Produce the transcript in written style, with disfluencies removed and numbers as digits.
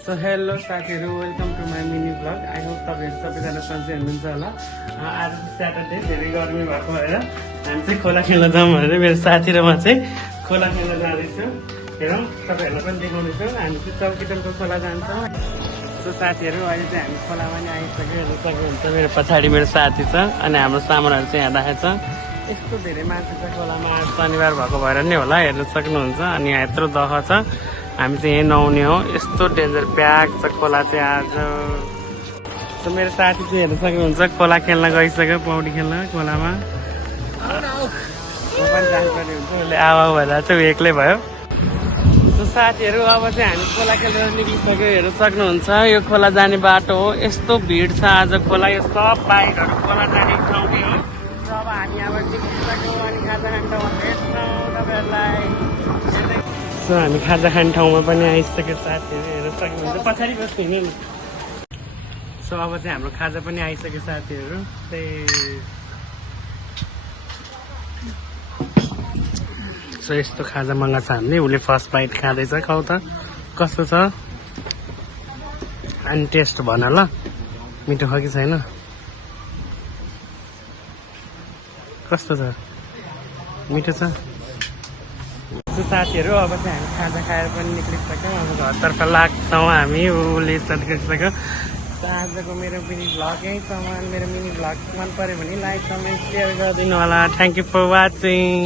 So hello साथीहरू, welcome to my mini blog. I hope तपाईँहरू सबैजना सन्चै हुनुहुन्छ होला। आज स्याटरडे, धेरै गर्मी भएको भएर हामी चाहिँ खोला खेल्न जाउँ भनेर मेरो साथी र म चाहिँ खोला खेल्न जाँदैछौँ। हेरौँ, तपाईँहरूलाई पनि देखाउँदैछौँ। हामी चाहिँ चौकीटनको खोला जान्छौँ। सो साथीहरू, अहिले चाहिँ हामी खोलामा नि आइसक्यो। हेर्नु सक्नुहुन्छ मेरो पछाडि मेरो साथी छ अनि हाम्रो सामानहरू चाहिँ यहाँ राखेको छ। यस्तो धेरै मान्छे छ खोलामा, आज शनिबार भएको भएर नि होला, हेर्नु सक्नुहुन्छ। अनि यहाँ यत्रो दह छ, हामी चाहिँ यहीँ नुहाउने हो। यस्तो डेन्जर प्याक छ खोला चाहिँ आज। सो मेरो साथी चाहिँ हेर्नु सक्नुहुन्छ, खोला खेल्न गइसक्यो, पौडी खेल्न खोलामा। म पनि जानुपर्ने हुन्छ, उसले आवा भएर चाहिँ एक्लै भयो। सो साथीहरू, अब चाहिँ हामी खोला खेलेर निक्लिसक्यो। हेर्नु सक्नुहुन्छ, यो खोला जाने बाटो हो। यस्तो भिड छ आज खोला, यो सब बाइकहरू खोला जाने ठाउँ नै हो। सो अब हामी अब निक्लिसक्यौँ अनि खाजा खाने ठाउँमा भेट्छौँ तपाईँहरूलाई। सो हामी खाजा खाने ठाउँमा पनि आइसक्यो साथीहरू, हेर्नु सक्नुहुन्छ। पछाडि बस्नु हिँड्नु न। सो अब चाहिँ हाम्रो खाजा पनि आइसक्यो साथीहरू। सो यस्तो खाजा मगाएको छ हामीले। उसले फर्स्ट बाइट खाँदैछ, खाऊ त कस्तो छ अनि टेस्ट भन ल, मिठो छ कि छैन, कस्तो छ, मिठो छ। सो साथीहरू, अब चाहिँ हामी खाजा खाएर पनि निक्लिसक्यौँ। अब घरतर्फ लाग्छौँ हामी। उसले सकिसक्यो। आजको मेरो मिनी भ्लग यहीँसम्म। मेरो मिनी भ्लग मन पऱ्यो भने लाइक कमेन्ट सेयर गरिदिनु होला। Thank you for watching.